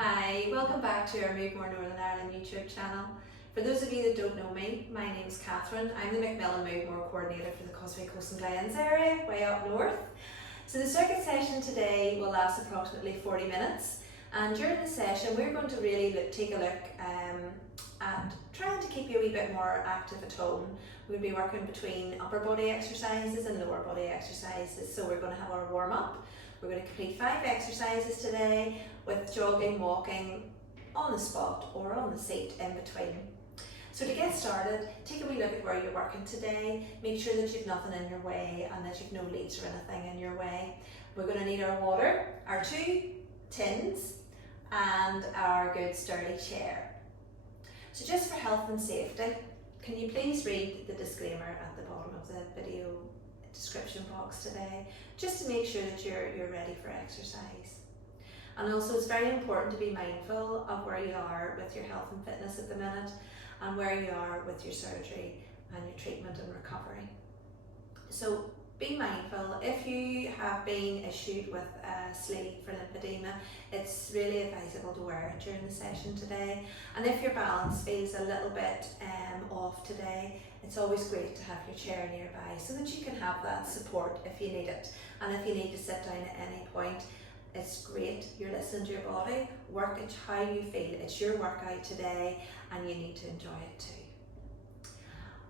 Hi, welcome back to our Move More Northern Ireland YouTube channel. For those of you that don't know me, my name is Catherine. I'm the Macmillan Move More Coordinator for the Causeway Coast and Glens area, way up north. So the circuit session today will last approximately 40 minutes, and during the session we're going to really take a look at trying to keep you a wee bit more active at home. We'll be working between upper body exercises and lower body exercises. So we're going to have our warm up. We're going to complete 5 exercises today with jogging, walking on the spot or on the seat in between. So to get started, take a wee look at where you're working today. Make sure that you've nothing in your way and that you've no leads or anything in your way. We're going to need our water, our 2 tins and our good sturdy chair. So just for health and safety, can you please read the disclaimer at the bottom of the video description box today, just to make sure that you're ready for exercise. And also it's very important to be mindful of where you are with your health and fitness at the minute and where you are with your surgery and your treatment and recovery. So be mindful. If you have been issued with a sleeve for lymphedema, it's really advisable to wear it during the session today. And if your balance feels a little bit off today, it's always great to have your chair nearby so that you can have that support if you need it. And if you need to sit down at any point, it's great. You're listening to your body. Work it how you feel. It's your workout today and you need to enjoy it too.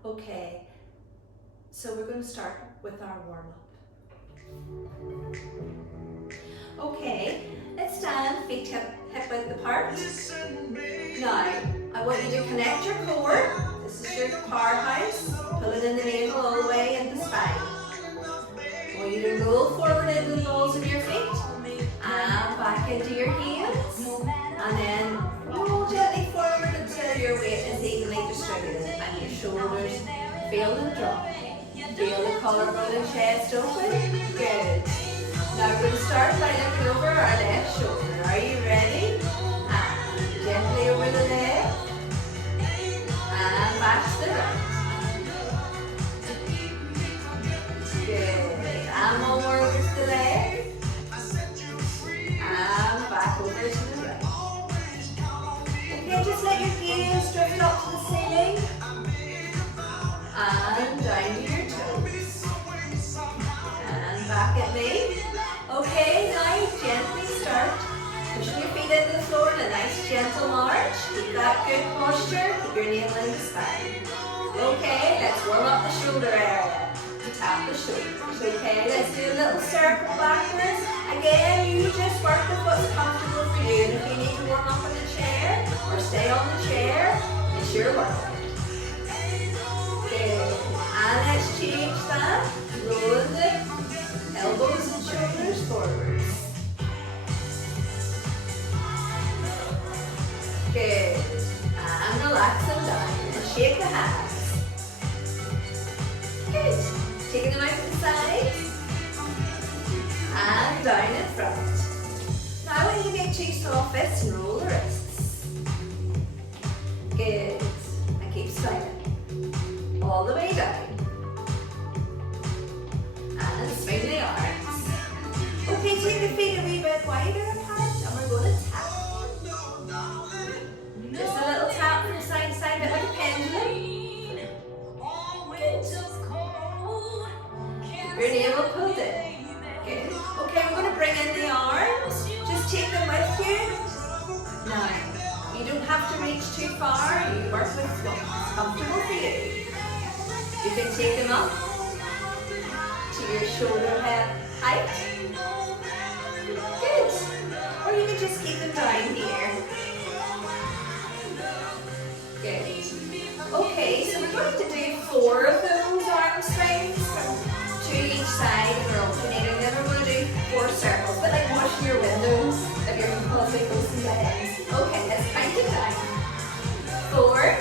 Okay, so we're going to start with our warm-up. Okay, let's stand, feet hip width apart. Now, I want you to connect your core. This is your powerhouse. Pull it in the navel all the way in the spine. I want you to roll forward into the balls of your feet and back into your heels. And then roll gently forward until your weight is evenly distributed and your shoulders feel them drop. Feel the collarbone and chest open. Good. Now we're going to start by looking over our left shoulder. Are you ready? And gently over the left. And back to the right. Good. And one more over to the left. And back over to the right. Okay, just let your gaze drift up to the ceiling. And down to your toes. And back at me. Okay, now gently start pushing your feet into the floor in a nice gentle march. Keep that good posture. Keep your navel in the spine. Okay, let's warm up the shoulder area. Tap the shoulders. Okay, let's do a little circle backwards. Again, you just work with what's comfortable for you. And if you need to warm up in the chair or stay on the chair, it's your workout. And let's change that. Rolling the elbows and shoulders forwards. Good. And relax them down. And shake the hands. Good. Taking them out to the side. And down in front. Now I want you to make 2 soft fists and roll the wrists. Good. And keep smiling. All the way down. And swing the arms. Okay, take the feet a wee bit wider apart and we're going to tap. Just a little tap from side to side, a bit like a pendulum. Good. Keep your navel pulled in. Good. Okay, we're going to bring in the arms. Just take them with you. Now, you don't have to reach too far. You work with what's comfortable for you. You can take them up to your shoulder height. Good. Or you can just keep them down here. Good. Okay, so we're going to do 4 of those arm swings from 2 each side, and we're alternating. Then we're going to do 4 circles, but like washing your windows if you're in Causeway Coast and Glens. Okay, let's count it down. 4,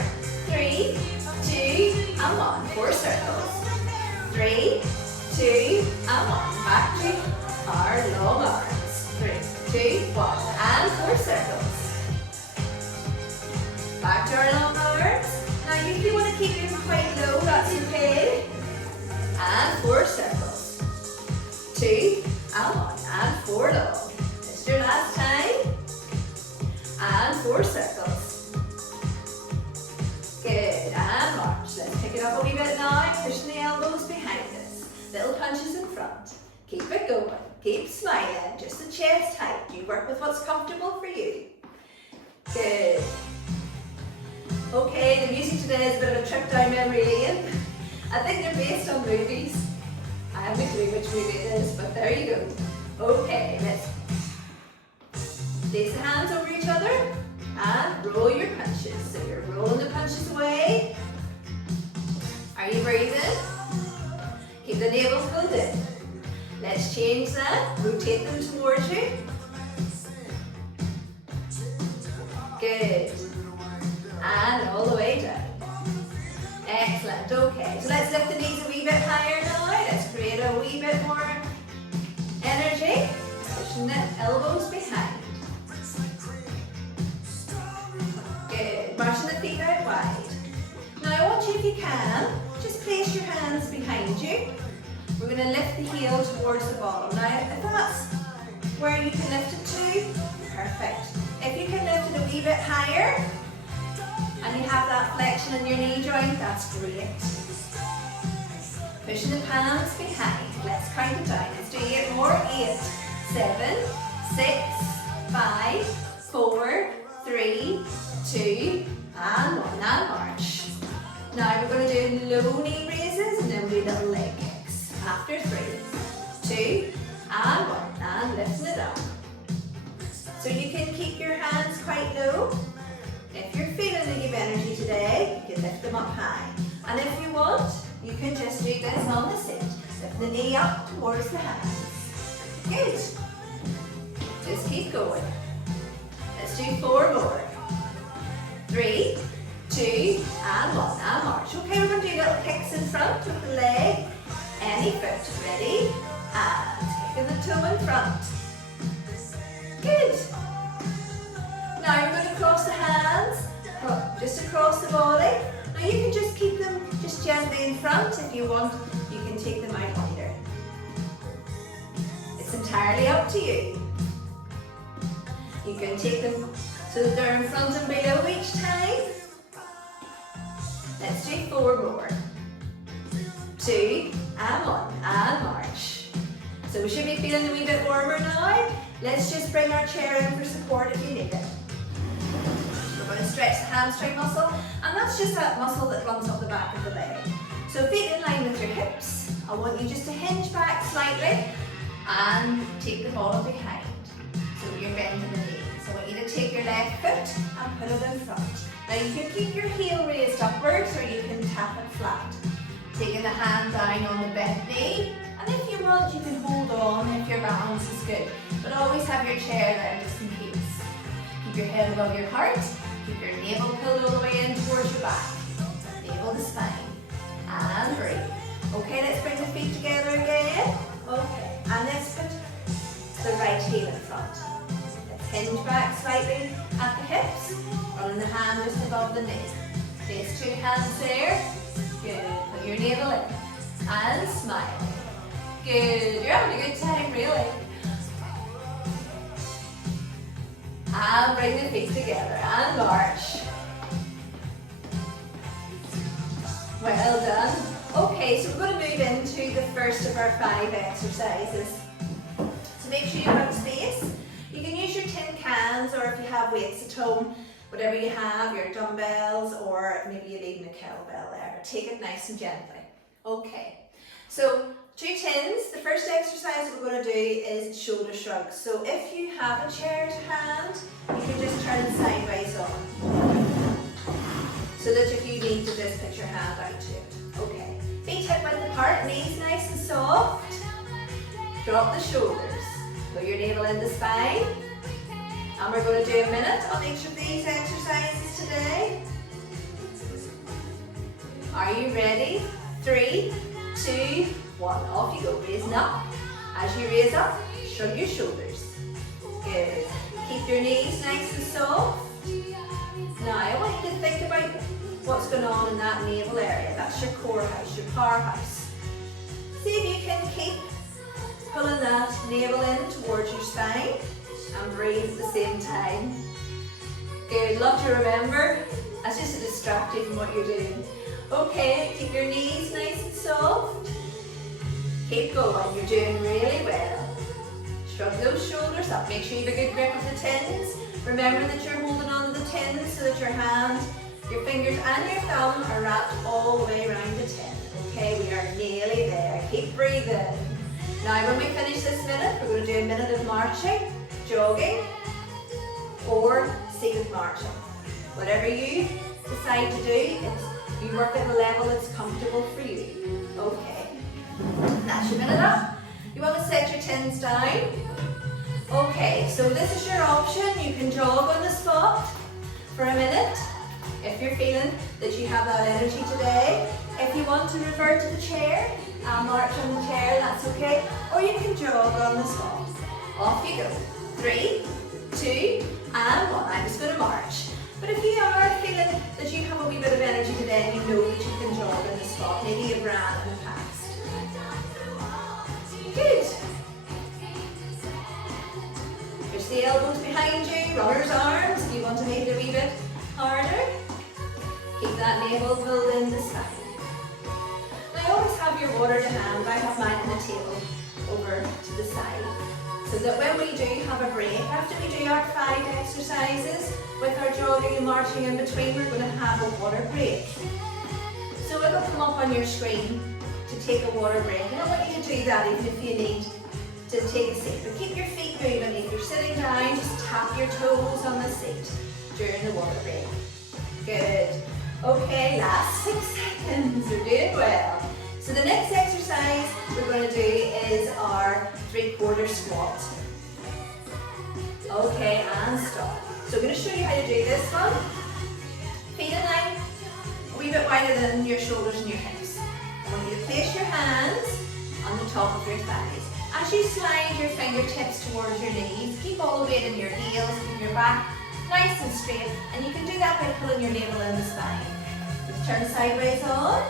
3, 2, and 1. 4 circles. 3, 2, and 1. Back to our long arms. 3, 2, 1. And 4 circles. Back to our long arms. Now if you want to keep them quite low, that's okay. And 4 circles. 2, and 1. And 4 long. This is your last time. Keep smiling, just the chest height. You work with what's comfortable for you. Good. Okay, the music today is a bit of a trip down memory lane. I think they're based on movies. I haven't a clue which movie it is, but there you go. Okay, let's place the hands over each other and roll your punches. So you're rolling the punches away. Are you breathing? Keep the navel pulled in. Let's change that. Rotate them towards you. Good. And all the way down. Excellent. Okay, so let's lift the knees a wee bit higher now. Let's create a wee bit more energy. Pushing the elbows behind. Good. Marching the feet out wide. Now I want you, if you can, just place your hands behind you. We're going to lift the heel towards the bottom. Now, if that's where you can lift it to, perfect. If you can lift it a wee bit higher, and you have that flexion in your knee joint, that's great. Pushing the palms behind. Let's count it down. Let's do 8 more. 8, 7, 6, 5, 4, 3, 2, and 1. And march. Now we're going to do low knee raises and then we'll do little leg kicks. After 3, 2, and 1. And lifting it up. So you can keep your hands quite low. If you're feeling to give energy today, you can lift them up high. And if you want, you can just do this on the sit. Lift the knee up towards the hands. Good. Just keep going. Let's do 4 more. 3, 2, and 1. And march. Okay, we're going to do little kicks in front with the leg. Any foot. Ready? And kicking the toe in front. Good. Now we're going to cross the hands, just across the body. Now you can just keep them just gently in front. If you want, you can take them out wider. It's entirely up to you. You can take them so that they're in front and below each time. Let's do 4 more. 2, and 1, and march. So we should be feeling a wee bit warmer now. Let's just bring our chair in for support if you need it. We're going to stretch the hamstring muscle, and that's just that muscle that runs up the back of the leg. So feet in line with your hips. I want you just to hinge back slightly and take the bottom behind. So you're bending the knee. So I want you to take your left foot and put it in front. Now you can keep your heel raised upwards or you can tap it flat. Taking the hand down on the bent knee. And if you want, you can hold on if your balance is good. But always have your chair there just in case. Keep your head above your heart. Keep your navel pulled all the way in towards your back. Navel to spine. And breathe. Okay, let's bring the feet together again. Okay, and let's put the right heel in front. Let's hinge back slightly at the hips. Running the hand just above the knee. Place 2 hands there. Good. Put your navel in. And smile. Good. You're having a good time, really. And bring the feet together and march. Well done. Okay, so we're going to move into the first of our 5 exercises. So make sure you have space. You can use your tin cans, or if you have weights at home, whatever you have, your dumbbells, or maybe you're leaving a kettlebell there. Take it nice and gently. Okay, so 2 tins. The first exercise that we're going to do is shoulder shrugs. So if you have a chair to hand, you can just turn sideways on. So that if you need to just put your hand out to it. Okay, feet hip width apart, knees nice and soft. Drop the shoulders. Put your navel in the spine. And we're going to do a minute on each of these exercises today. Are you ready? 3, 2, 1. Off you go. Raising up. As you raise up, shrug your shoulders. Good. Keep your knees nice and soft. Now I want you to think about what's going on in that navel area. That's your core house, your powerhouse. See if you can keep pulling that navel in towards your spine. And breathe at the same time. Good, love to remember. That's just to distract you from what you're doing. Okay, keep your knees nice and soft. Keep going, you're doing really well. Shrug those shoulders up. Make sure you have a good grip of the tins. Remember that you're holding on to the tins so that your hand, your fingers and your thumb are wrapped all the way around the tin. Okay, we are nearly there. Keep breathing. Now when we finish this minute, we're going to do a minute of marching, jogging, or seated marching. Whatever you decide to do, you work at a level that's comfortable for you. Okay, that's your minute up. You want to set your tins down. Okay, so this is your option. You can jog on the spot for a minute if you're feeling that you have that energy today. If you want to revert to the chair, march on the chair, that's okay. Or you can jog on the spot. Off you go. 3, 2, and 1. I'm just going to march. But if you are feeling that you have a wee bit of energy today and you know that you can jog on the spot, maybe you've ran in the past. Good. Push the elbows behind you, runner's arms. If you want to make it a wee bit harder, keep that navel pulled in the spine. Now always have your water to hand. I have mine on the table over to the side. So that when we do have a break, after we do our 5 exercises with our jogging and marching in between, we're going to have a water break. So it'll come up on your screen to take a water break. And I want you to do that even if you need to take a seat. But keep your feet moving. If you're sitting down, just tap your toes on the seat during the water break. Good. Okay, last 6 seconds. You're doing well. So the next exercise we're going to do is our 3/4 squat. Okay, and stop. So I'm going to show you how to do this one. Feet in line, a wee bit wider than your shoulders and your hips. I want you to place your hands on the top of your thighs. As you slide your fingertips towards your knees, keep all the weight in your heels, keep your back nice and straight, and you can do that by pulling your navel in the spine. Let's turn sideways on.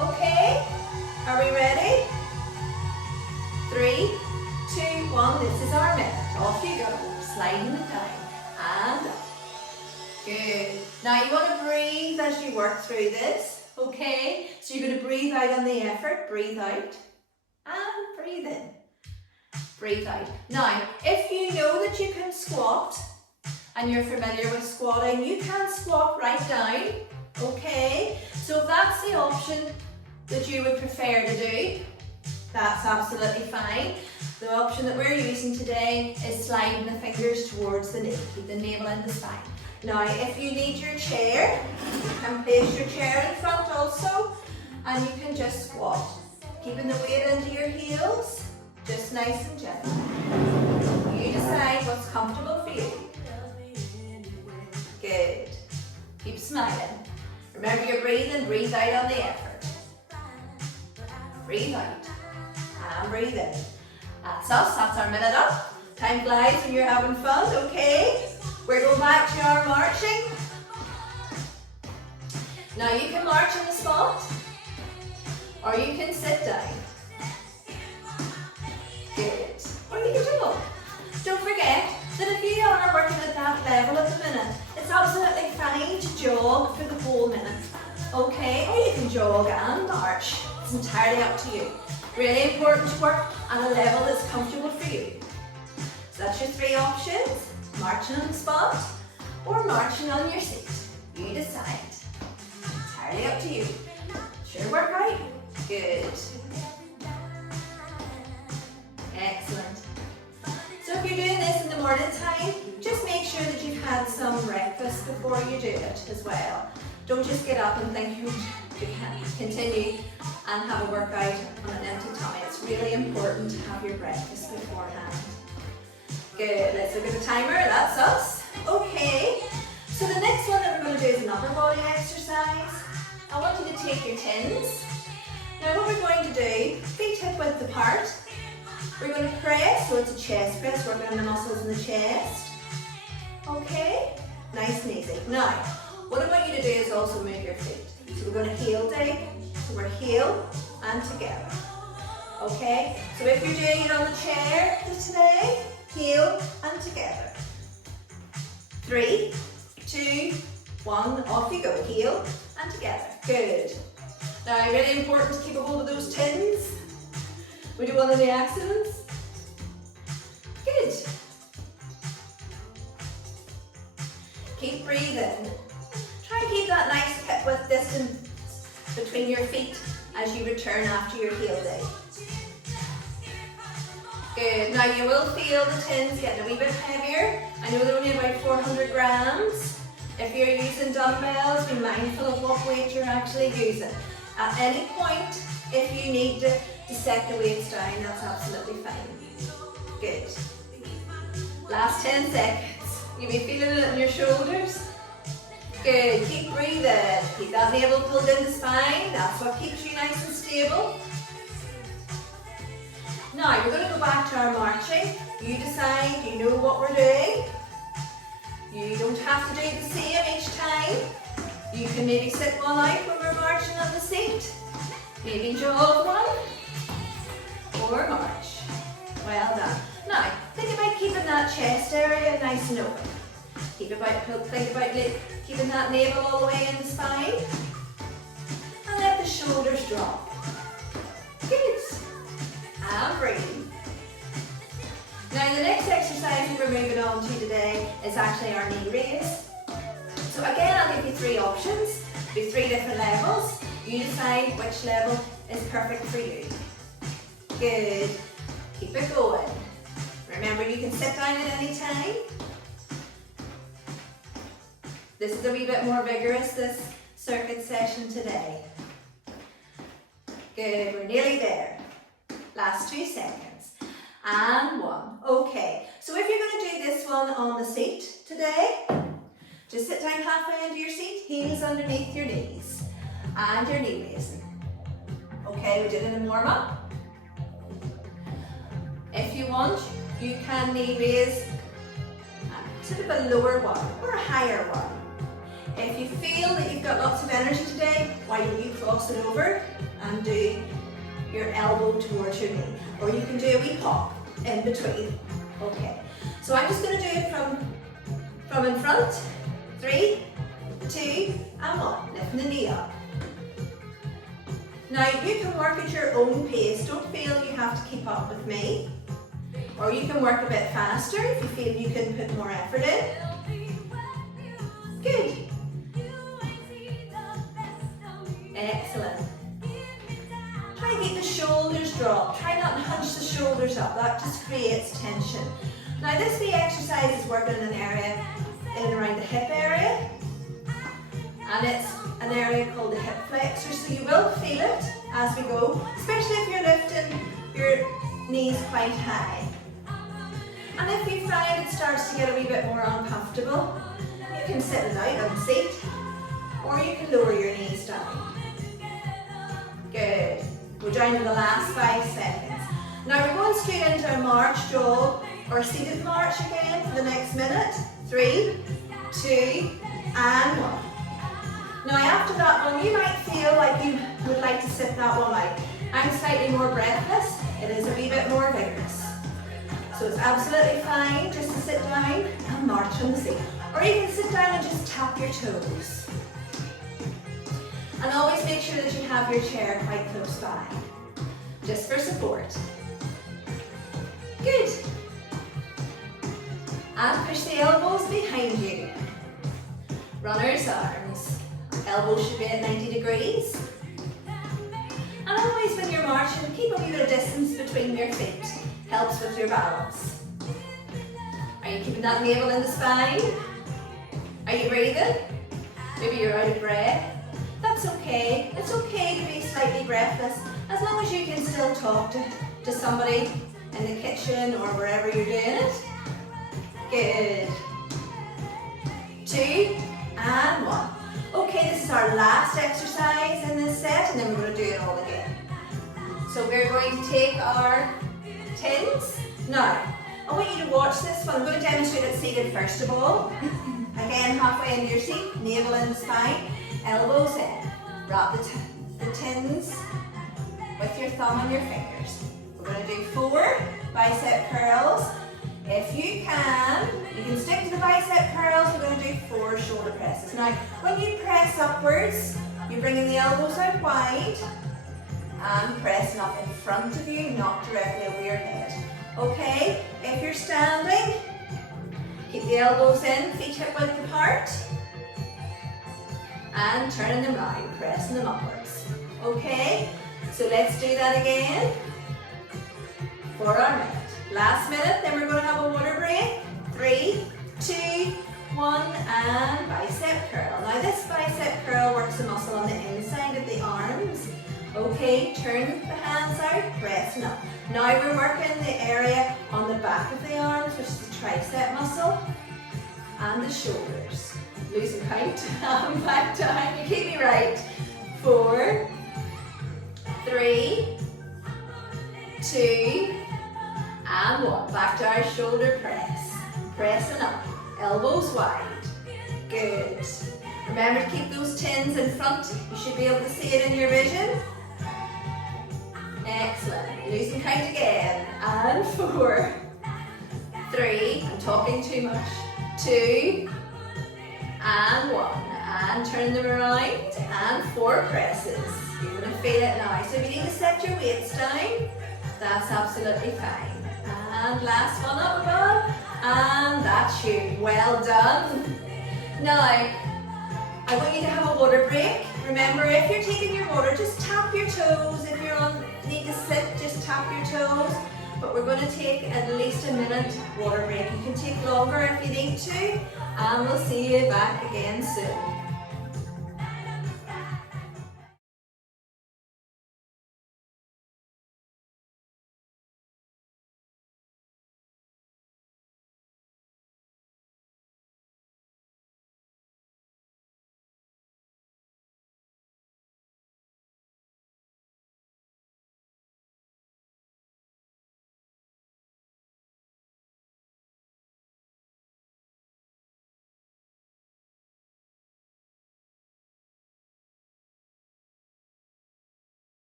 Okay, are we ready? 3, 2, 1, this is our minute. Off you go, sliding it down, and up. Good. Now you want to breathe as you work through this, okay? So you're going to breathe out on the effort, breathe out, and breathe in. Breathe out. Now, if you know that you can squat, and you're familiar with squatting, you can squat right down, okay? So if that's the option that you would prefer to do, that's absolutely fine. The option that we're using today is sliding the fingers towards the knee. Keep the navel in the spine. Now, if you need your chair, you can place your chair in front also, and you can just squat. Keeping the weight into your heels, just nice and gentle. You decide what's comfortable for you. Good. Keep smiling. Remember you're breathing, breathe out on the effort. Breathe out and breathe in. That's us, that's our minute up. Time flies when you're having fun, okay? We're going back to our marching. Now you can march on the spot, or you can sit down. Good. Or you can jog. Don't forget that if you are working at that level at the minute, it's absolutely fine to jog for the whole minute. Okay? Or you can jog and march. It's entirely up to you. Really important to work at a level that's comfortable for you. So that's your 3 options. Marching on the spot or marching on your seat. You decide. Entirely up to you. Sure work out? Good. Excellent. So if you're doing this in the morning time, just make sure that you've had some breakfast before you do it as well. Don't just get up and think you can continue and have a workout on an empty tummy. It's really important to have your breakfast beforehand. Good, let's look at the timer, that's us. Okay, so the next one that we're going to do is an upper body exercise. I want you to take your tins. Now what we're going to do, feet hip width apart. We're going to press, so it's a chest press, working on the muscles in the chest. Okay, nice and easy. Now, what I want you to do is also move your feet. So we're going to heel dig, so we're heel and together. Okay, so if you're doing it on the chair today, heel and together. 3, 2, 1, off you go, heel and together. Good. Now, really important to keep a hold of those tins. We don't want any accidents. breathe in. Try and keep that nice hip width distance between your feet as you return after your heel day. Good. Now you will feel the tins getting a wee bit heavier. I know they're only about 400 grams. If you're using dumbbells, be mindful of what weight you're actually using. At any point, if you need to set the weights down, that's absolutely fine. Good. Last 10 seconds. You'll be feeling it in your shoulders. Good. Keep breathing. Keep that navel pulled in the spine. That's what keeps you nice and stable. Now, we're going to go back to our marching. You decide, you know what we're doing. You don't have to do the same each time. You can maybe sit one out when we're marching on the seat. Maybe jog one. Or march. Well done. Now, think about keeping that chest area nice and open. Think about keeping that navel all the way in the spine. And let the shoulders drop. Good. And breathe. Now the next exercise we're moving on to today is actually our knee raise. So again, I'll give you 3 options, with 3 different levels. You decide which level is perfect for you. Good. Keep it going. Remember, you can sit down at any time. This is a wee bit more vigorous, this circuit session today. Good, we're nearly there. Last 2 seconds. And 1. Okay, so if you're going to do this one on the seat today, just sit down halfway into your seat, heels underneath your knees, and your knee raising. Okay, we did it in warm-up. If you want, you can knee raise sort of a lower one or a higher one. If you feel that you've got lots of energy today, why don't you cross it over and do your elbow towards your knee, or you can do a wee hop in between. Okay, so I'm just going to do it from in front. 3, 2, and 1. Lifting the knee up. Now you can work at your own pace. Don't feel you have to keep up with me, or you can work a bit faster if you feel you can put more effort in. Good. Excellent. Try and keep the shoulders dropped. Try not to hunch the shoulders up. That just creates tension. Now this wee exercise is working in an area in and around the hip area. And it's an area called the hip flexor. So you will feel it as we go, especially if you're lifting your knees quite high. And if you find it starts to get a wee bit more uncomfortable, you can sit it out on the seat, or you can lower your knees down. Good. We're down to the last 5 seconds. Now we're going straight into a march jog or seated march again for the next minute. 3, 2, and 1. Now after that one, you might feel like you would like to sit that one out. I'm slightly more breathless. It is a wee bit more vigorous. So it's absolutely fine just to sit down and march on the seat. Or you can sit down and just tap your toes. And always make sure that you have your chair quite close by, just for support. Good. And push the elbows behind you. Runner's arms. Elbows should be at 90 degrees. And always when you're marching, keep a wee bit of distance between your feet. Helps with your balance. Are you keeping that navel in the spine? Are you breathing? Maybe you're out of breath. That's okay. It's okay to be slightly breathless as long as you can still talk to somebody in the kitchen or wherever you're doing it. Good. 2 and 1. Okay, this is our last exercise in this set, and then we're going to do it all again. So we're going to take our tins. Now, I want you to watch this one. I'm going to demonstrate it seated first of all. Again, halfway into your seat, navel in the spine. Elbows in. Wrap the tins with your thumb and your fingers. We're going to do 4 bicep curls. If you can stick to the bicep curls. We're going to do 4 shoulder presses. Now, when you press upwards, you're bringing the elbows out wide and pressing up in front of you, not directly over your head. Okay? If you're standing, keep the elbows in, feet hip width apart. and turning them round, pressing them upwards. Okay, so let's do that again for our minute. Last minute, then we're going to have a water break. 3, 2, 1, and bicep curl. Now this bicep curl works a muscle on the inside of the arms. Okay, turn the hands out, pressing up. Now we're working the area on the back of the arms, which is the tricep muscle, and the shoulders. Losing count, and back down, you keep me right. 4, 3, 2, and 1. Back to our shoulder press. Pressing up, elbows wide. Good. Remember to keep those tins in front. You should be able to see it in your vision. Excellent. Losing count again. And 4, 3, I'm talking too much. 2, and 1. And turn them around. And 4 presses. You're going to feel it now. So if you need to set your weights down, that's absolutely fine. And last one up above. And that's you. Well done. Now, I want you to have a water break. Remember, if you're taking your water, just tap your toes. If you need to sit, just tap your toes. But we're going to take at least a minute water break. You can take longer if you need to. And we'll see you back again soon.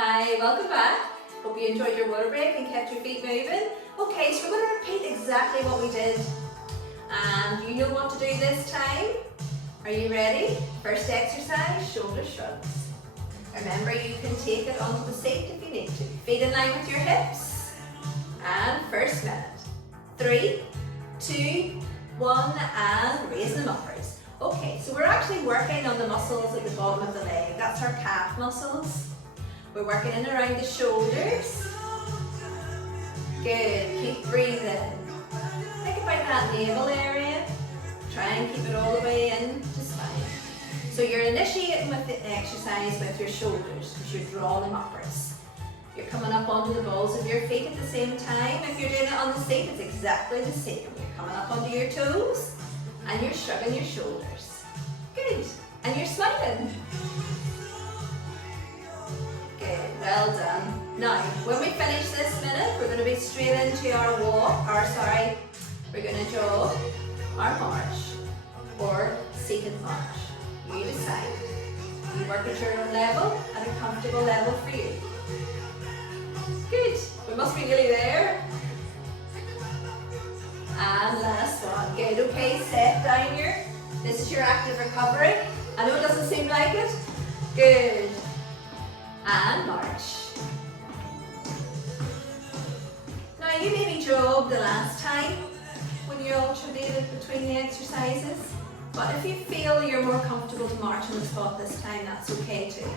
Hi, welcome back. Hope you enjoyed your water break and kept your feet moving. Okay, so we're going to repeat exactly what we did. And you know what to do this time. Are you ready? First exercise, shoulder shrugs. Remember, you can take it onto the seat if you need to. Feet in line with your hips. And first minute. 3, 2, 1, and raise them upwards. Okay, so we're actually working on the muscles at the bottom of the leg. That's our calf muscles. We're working in around the shoulders. Good, keep breathing. Think about that navel area. Try and keep it all the way in to spine. So you're initiating with the exercise with your shoulders because you're drawing them upwards. You're coming up onto the balls of your feet at the same time. If you're doing it on the seat, it's exactly the same. You're coming up onto your toes and you're shrugging your shoulders. Good, and you're smiling. Good, well done. Now, when we finish this minute, we're going to be straight into our we're going to jog, our march, or seated march. You decide. You work at your own level, at a comfortable level for you. Good, we must be nearly there. And last one. Good, okay, set down here. This is your active recovery. I know it doesn't seem like it. Good. And march. Now you maybe jogged the last time when you alternated between the exercises, but if you feel you're more comfortable to march on the spot this time, that's okay too.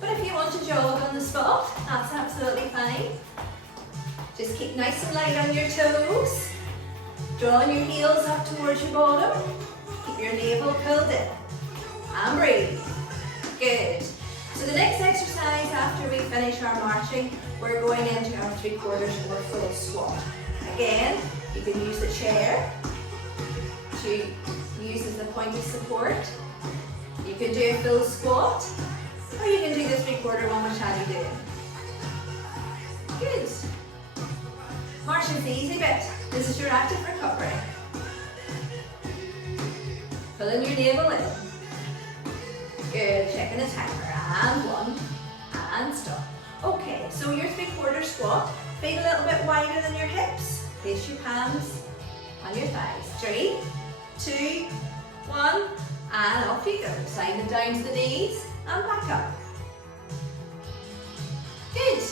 But if you want to jog on the spot, that's absolutely fine. Just keep nice and light on your toes, drawing your heels up towards your bottom, keep your navel pulled in, and breathe. Good. So the next exercise after we finish our marching, we're going into our 3/4 or full squat. Again, you can use the chair to use as the point of support. You can do a full squat, or you can do the 3/4 one, which I'll be doing. Good. Marching's the easy bit. This is your active recovery. Pulling your navel in. Good, checking the timer. And 1, and stop. Okay, so your 3/4 squat, feet a little bit wider than your hips. Place your palms on your thighs. 3, 2, 1, and off you go. Slide it down to the knees and back up. Good.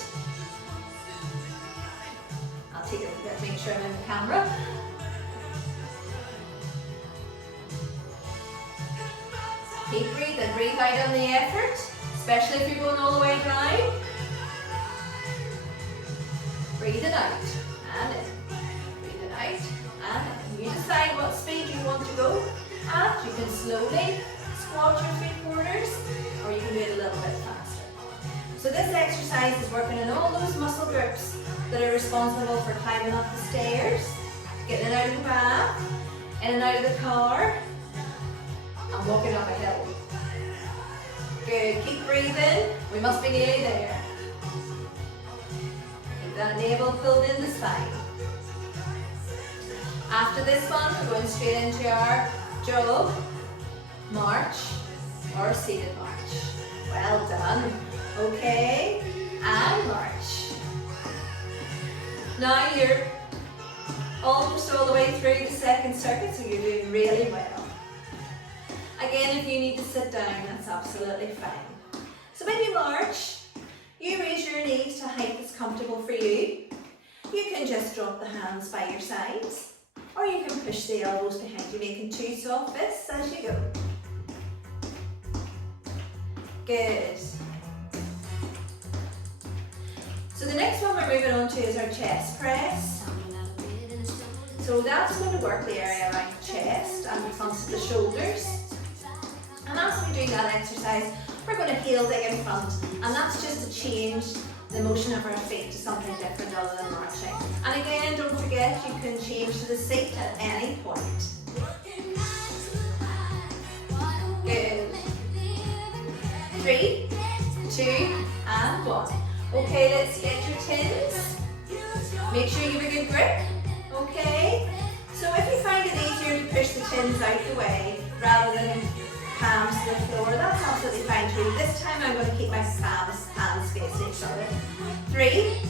I'll take a look at make sure I'm in the camera. Keep breathing, breathe out on the effort, especially if you're going all the way down. Breathe it out and in. Breathe it out and in. You decide what speed you want to go at. You can slowly squat your 3/4 or you can do it a little bit faster. So this exercise is working on all those muscle groups that are responsible for climbing up the stairs, getting it out of the bath, in and out of the car, and walking up a hill. Good, keep breathing. We must be nearly there. Keep that navel pulled in the spine. After this one, we're going straight into our jog, march, or seated march. Well done. Okay, and march. Now you're almost all the way through the second circuit, so you're doing really well. Again, if you need to sit down, that's absolutely fine. So when you march, you raise your knees to a height that's comfortable for you. You can just drop the hands by your sides, or you can push the elbows behind you, making 2 soft fists as you go. Good. So the next one we're moving on to is our chest press. So that's going to work the area around the chest and the front of the shoulders. And as we do that exercise, we're going to heel dig in front, and that's just to change the motion of our feet to something different other than marching. And again, don't forget, you can change to the seat at any point. Good. 3, 2, and 1. Okay, let's get your tins. Make sure you have a good grip. Okay. So if you find it easier to push the tins out the way rather than palms to the floor, that's absolutely fine too. This time I'm going to keep my hands facing each other. 3,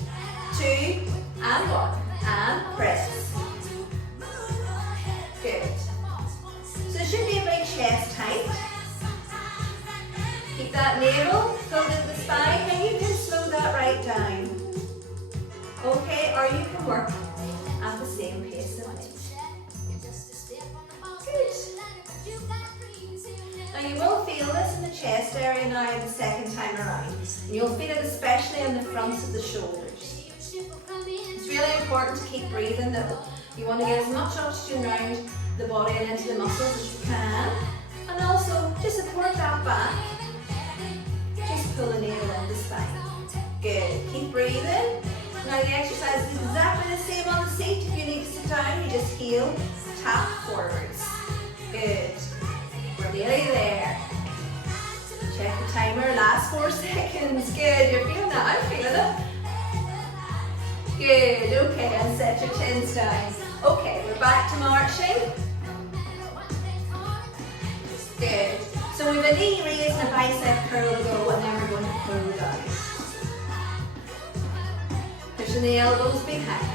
2, and 1. And press. Good. So it should be about chest height. Keep that navel pulled into the spine, and you can slow that right down. Okay, or you can work at the same pace of it. Good. Now you will feel this in the chest area now the second time around. And you'll feel it especially in the fronts of the shoulders. It's really important to keep breathing though. You want to get as much oxygen around the body and into the muscles as you can. And also, to support that back, just pull the navel in the spine. Good. Keep breathing. Now the exercise is exactly the same on the seat. If you need to sit down, you just heel, tap forwards. Good. We're nearly there. Check the timer, last 4 seconds. Good, you're feeling that, I'm feeling it. Good, okay, and set your chins down. Okay, we're back to marching. Good. So we have a knee raise and a bicep curl to go, and then we're going to pull down. Pushing the elbows behind.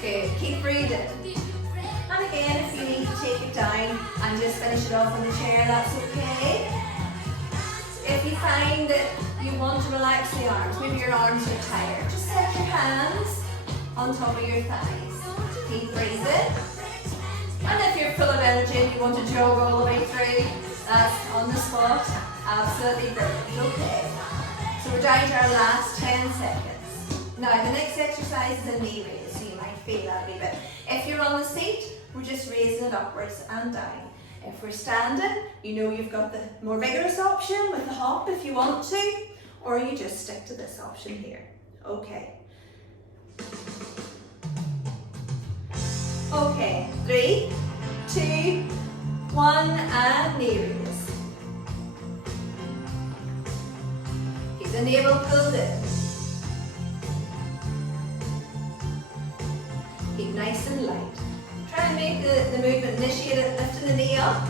Good, keep breathing. And again, if you need to take it down and just finish it off on the chair, that's okay. If you find that you want to relax the arms, maybe your arms are tired, just set your hands on top of your thighs. Keep breathing. And if you're full of energy and you want to jog all the way through, that's on the spot. Absolutely brilliant. Okay. So we're down to our last 10 seconds. Now the next exercise is a knee raise, so you might feel that a wee bit. If you're on the seat, we're just raising it upwards and down. If we're standing, you know you've got the more vigorous option with the hop if you want to, or you just stick to this option here. Okay. Okay, 3, 2, 1, and knee raise. Keep the navel pulled in. Keep nice and light. Try and make the movement initiate it, lifting the knee up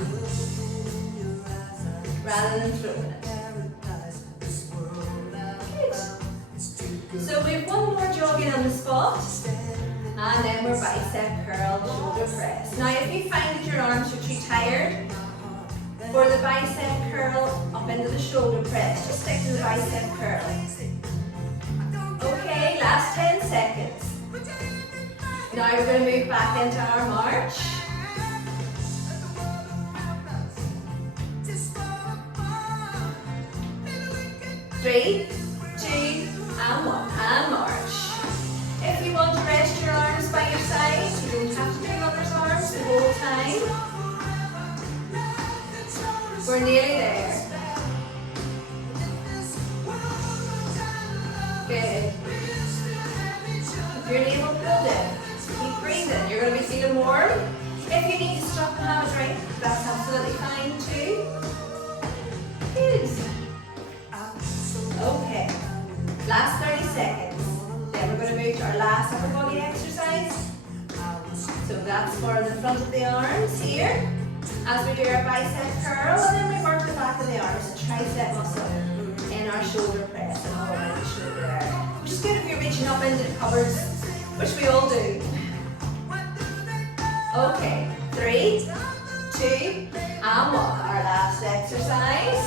rather than throwing it. Good. So we have one more jogging on the spot, and then we're bicep curl, shoulder press. Now if you find that your arms are too tired for the bicep curl up into the shoulder press, just stick to the bicep curl. Okay, last 10 seconds. Now we're going to move back into our march. 3, 2, and 1, and march. If you want to rest your arms by your side, you don't have to do other's arms the whole time. We're nearly there. Good. Keep your navel pulled in. Keep breathing. You're going to be feeling warm. If you need to stop and have a drink, that's absolutely fine too. Good. Okay. Last 30 seconds. Then we're going to move to our last upper body exercise. So that's for the front of the arms here, as we do our bicep curl, and then we work the back of the arms, the tricep muscle in our shoulder press and all around the shoulder area. Which is good if you're reaching up into the cupboards, which we all do. Okay, 3, 2, and 1. Our last exercise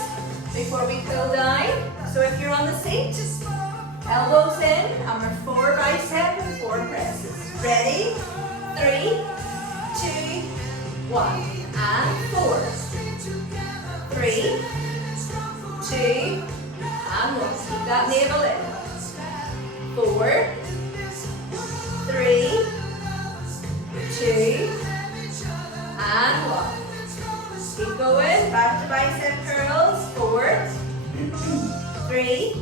before we cool down. So if you're on the seat, elbows in, and we're 4 bicep and 4 presses. Ready? 3, 2, 1, and 4. 3, 2, and 1. Keep that navel in. 4, 3, 2, and 1. Keep going. Back to bicep curls. 4, 3,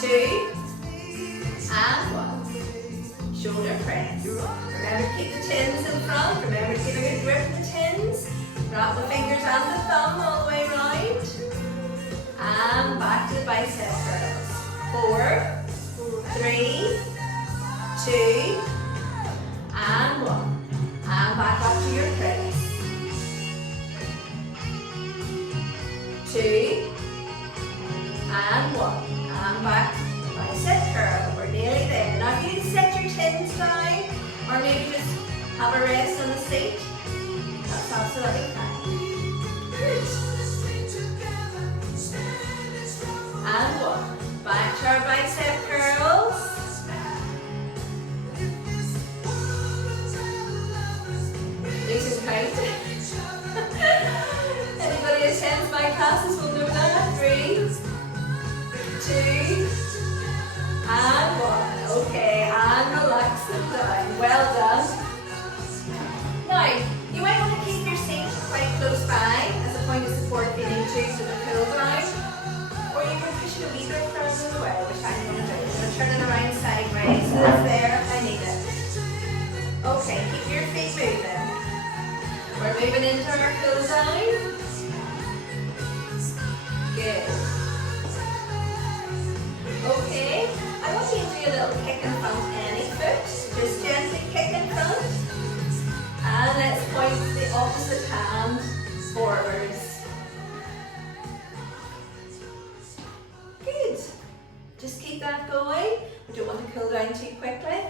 2, and 1. Shoulder press. Remember to keep the tins in front. Remember to keep a good grip of the tins. Wrap the fingers and the thumb all the way around. And back to the bicep curls. 4, 3, 2, and 1. And back up to your press. 2, and 1. And back. Bicep curl. We're nearly there. Now if you can set your tins down, or maybe just have a rest on the seat, that's absolutely fine. Good. And 1. Back to our bicep curls. Losing count. Anybody who attends my classes will know that. 3, 2, and 1. Okay, and relax them down. Well done. Now, you might want to keep your seat quite close by as a point of support if you need to for the cool down. Or you can push it a wee bit further away, which I'm going to do. I'm going to turn it around sideways so it's there. I need it. Okay, keep your feet moving. We're moving into our cool down. Good. Okay, I want you to do a little kick in front any foot. Just gently kick in front. And let's point the opposite hand forwards. Good. Just keep that going. We don't want to cool down too quickly.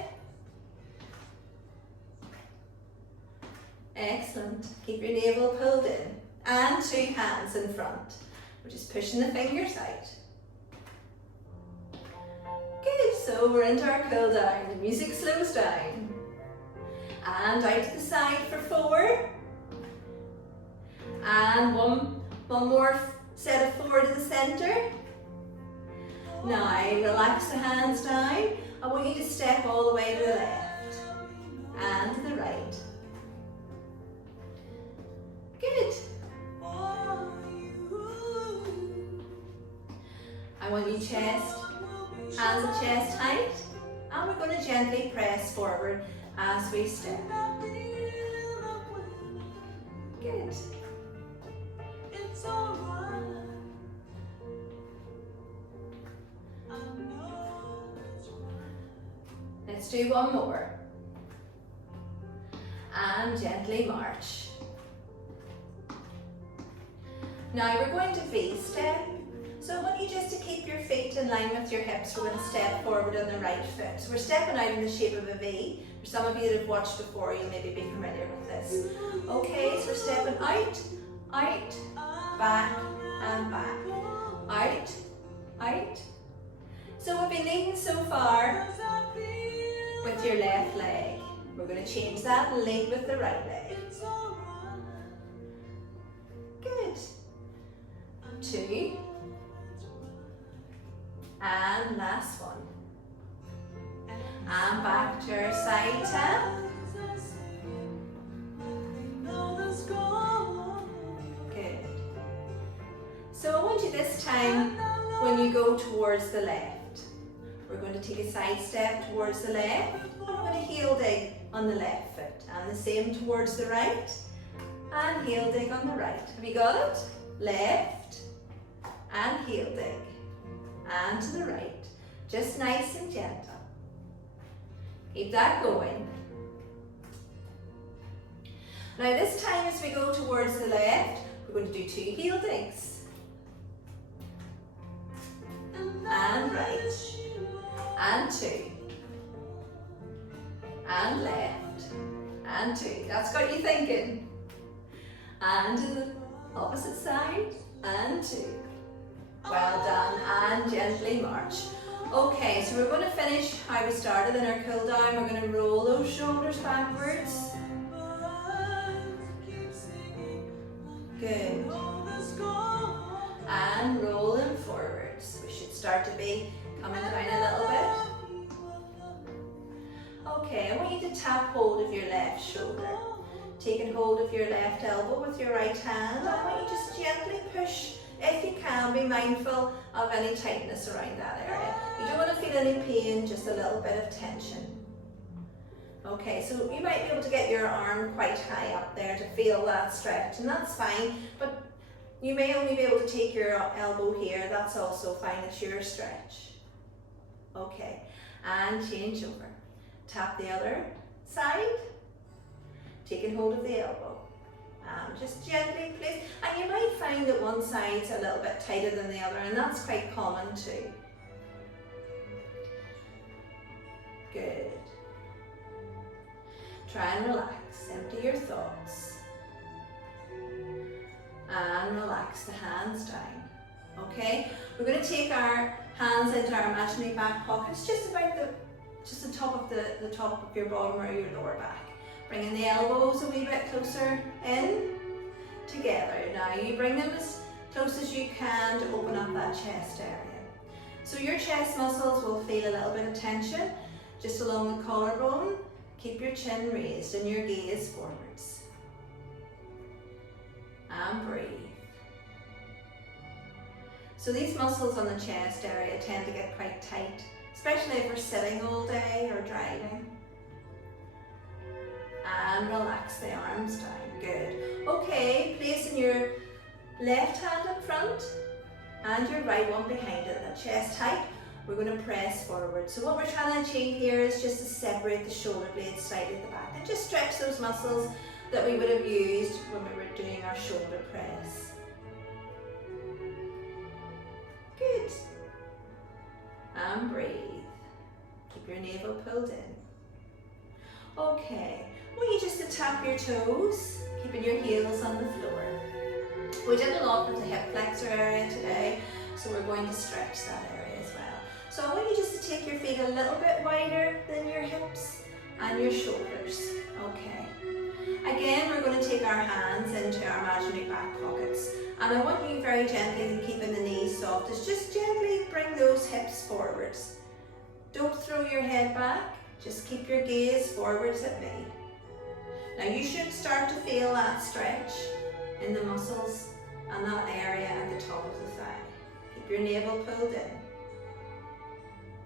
Excellent. Keep your navel pulled in. And 2 hands in front. We're just pushing the fingers out. Good, so we're into our cool down. The music slows down. And out to the side for 4. And one more set of 4 to the center. Now relax the hands down. I want you to step all the way to the left and to the right. Good. I want you chest, hands at chest height, and we're going to gently press forward as we step. Good. Let's do one more. and gently march. Now we're going to V-step. So I want you just to keep your feet in line with your hips. We're going to step forward on the right foot. So we're stepping out in the shape of a V. For some of you that have watched before, you'll maybe be familiar with this. Okay, so we're stepping out, out, back, and back. Out, out. So we've been leading so far with your left leg. We're going to change that and lead with the right leg. Good. 2. And last one. And back to our side tap. Good. So I want you this time, when you go towards the left, we're going to take a side step towards the left. And we're going to heel dig on the left foot. And the same towards the right. And heel dig on the right. Have you got it? Left and heel dig. And to the right. Just nice and gentle. Keep that going. Now this time as we go towards the left, we're going to do 2 heel digs. And right. And 2. And left. And 2. That's got you thinking. And to the opposite side. And 2. Well done, and gently march. Okay, so we're going to finish how we started in our cool down. We're going to roll those shoulders backwards. Good. And roll them forwards. We should start to be coming down a little bit. Okay, I want you to tap hold of your left shoulder. Taking hold of your left elbow with your right hand. I want you to just gently push. If you can, be mindful of any tightness around that area. You don't want to feel any pain, just a little bit of tension. Okay, so you might be able to get your arm quite high up there to feel that stretch, and that's fine, but you may only be able to take your elbow here. That's also fine, it's your stretch. Okay, and change over. Tap the other side, taking hold of the elbow. Just gently place, and you might find that one side's a little bit tighter than the other, and that's quite common too. Good. Try and relax, empty your thoughts. And relax the hands down. Okay, we're going to take our hands into our imaginary back pockets, just about the top of your bottom or your lower back. Bringing the elbows a wee bit closer in, together. Now you bring them as close as you can to open up that chest area. So your chest muscles will feel a little bit of tension just along the collarbone. Keep your chin raised and your gaze forwards. And breathe. So these muscles on the chest area tend to get quite tight, especially if we're sitting all day or driving. And relax the arms down. Good. Okay, placing your left hand in front and your right one behind it, the chest height. We're going to press forward. So what we're trying to achieve here is just to separate the shoulder blades slightly at the back and just stretch those muscles that we would have used when we were doing our shoulder press. Good. And breathe. Keep your navel pulled in. Okay. I want you just to tap your toes, keeping your heels on the floor. We did a lot with the hip flexor area today, so we're going to stretch that area as well. So I want you just to take your feet a little bit wider than your hips and your shoulders. Okay. Again, we're going to take our hands into our imaginary back pockets, and I want you very gently, keeping the knees soft, is just gently bring those hips forwards. Don't throw your head back, just keep your gaze forwards at me. Now you should start to feel that stretch in the muscles and that area at the top of the thigh. Keep your navel pulled in.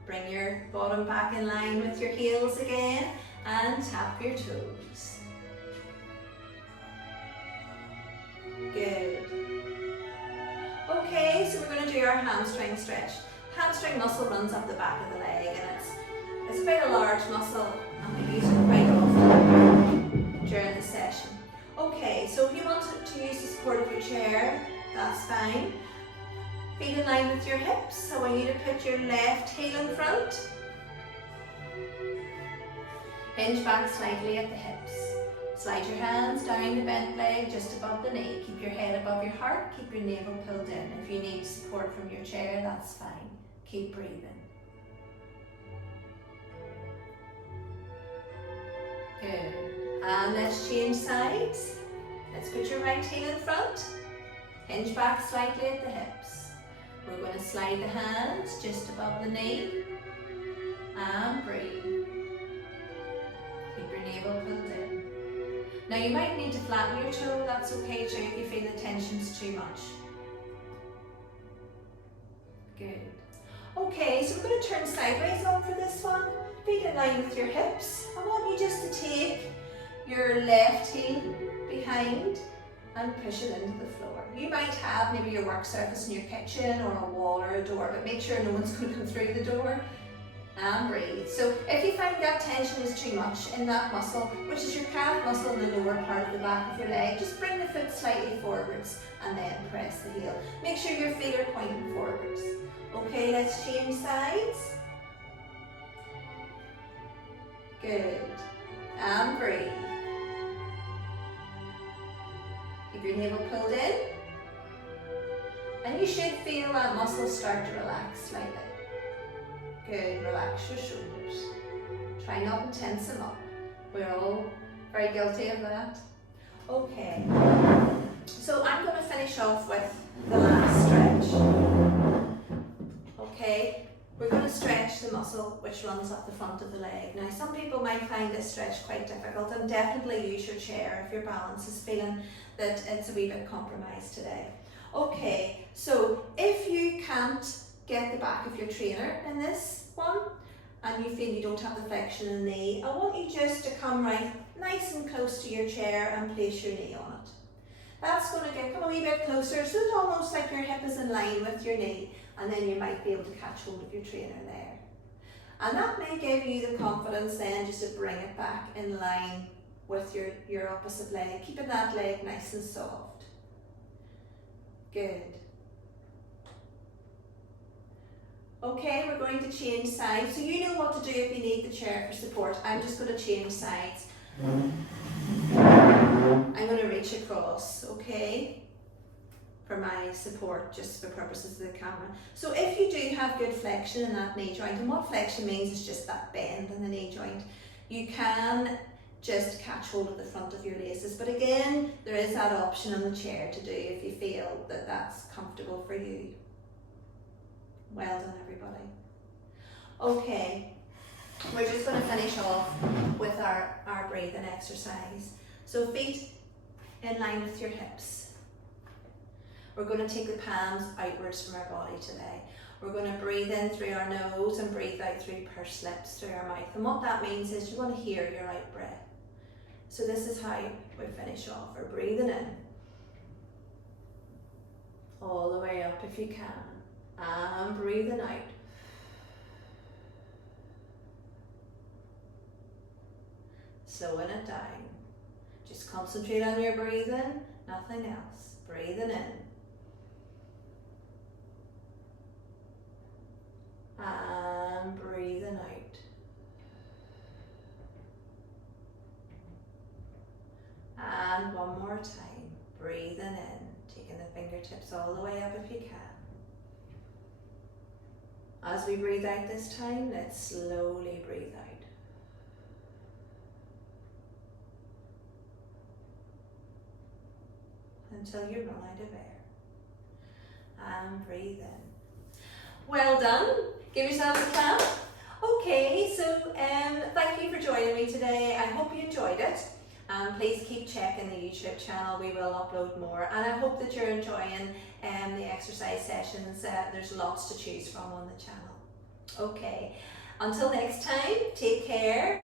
Bring your bottom back in line with your heels again and tap your toes. Good. Okay, so we're going to do our hamstring stretch. Hamstring muscle runs up the back of the leg, and it's quite a large muscle, and we use it quite often. during the session. Okay, so if you want to use the support of your chair, that's fine. Feet in line with your hips. I want you to put your left heel in front. Hinge back slightly at the hips. Slide your hands down the bent leg just above the knee. Keep your head above your heart. Keep your navel pulled in. If you need support from your chair, that's fine. Keep breathing. Good. And let's change sides. Let's put your right heel in front. Hinge back slightly at the hips. We're going to slide the hands just above the knee. And breathe. Keep your navel pulled in. Now you might need to flatten your toe, that's okay too if you feel the tension's too much. Good. Okay, so we're going to turn sideways on for this one. Feet in line with your hips. I want you just to take your left heel behind and push it into the floor. You might have maybe your work surface in your kitchen or a wall or a door, but make sure no one's going to come through the door. And breathe. So if you find that tension is too much in that muscle, which is your calf muscle in the lower part of the back of your leg, just bring the foot slightly forwards and then press the heel. Make sure your feet are pointing forwards. Okay, let's change sides. Good. And breathe. Keep your navel pulled in. And you should feel that muscle start to relax slightly. Good, relax your shoulders. Try not to tense them up. We're all very guilty of that. Okay, so I'm going to finish off with the last stretch. Okay, we're going to stretch the muscle which runs up the front of the leg. Now some people might find this stretch quite difficult, and definitely use your chair if your balance is feeling that it's a wee bit compromised today. Okay, so if you can't get the back of your trainer in this one and you feel you don't have the flexion in the knee, I want you just to come right nice and close to your chair and place your knee on it. That's going to come a wee bit closer, so it's almost like your hip is in line with your knee, and then you might be able to catch hold of your trainer there. And that may give you the confidence then just to bring it back in line with your opposite leg, keeping that leg nice and soft. Good. Okay, we're going to change sides. So you know what to do if you need the chair for support. I'm just going to change sides. I'm going to reach across, okay, for my support, just for purposes of the camera. So if you do have good flexion in that knee joint, and what flexion means is just that bend in the knee joint, you can just catch hold of the front of your laces. But again, there is that option on the chair to do if you feel that that's comfortable for you. Well done, everybody. Okay, we're just going to finish off with our breathing exercise. So feet in line with your hips. We're going to take the palms outwards from our body today. We're going to breathe in through our nose and breathe out through pursed lips through our mouth. And what that means is you want to hear your out breath. So this is how we finish off. We're breathing in. All the way up if you can. And breathing out. Slowing it down. Just concentrate on your breathing, nothing else. Breathing in. And breathing out. And one more time. Breathing in. Taking the fingertips all the way up if you can. As we breathe out this time, let's slowly breathe out. Until you run out of air. And breathe in. Well done. Give yourselves a clap. Okay, so thank you for joining me today. I hope you enjoyed it. Please keep checking the YouTube channel. We will upload more. And I hope that you're enjoying the exercise sessions. There's lots to choose from on the channel. Okay, until next time, take care.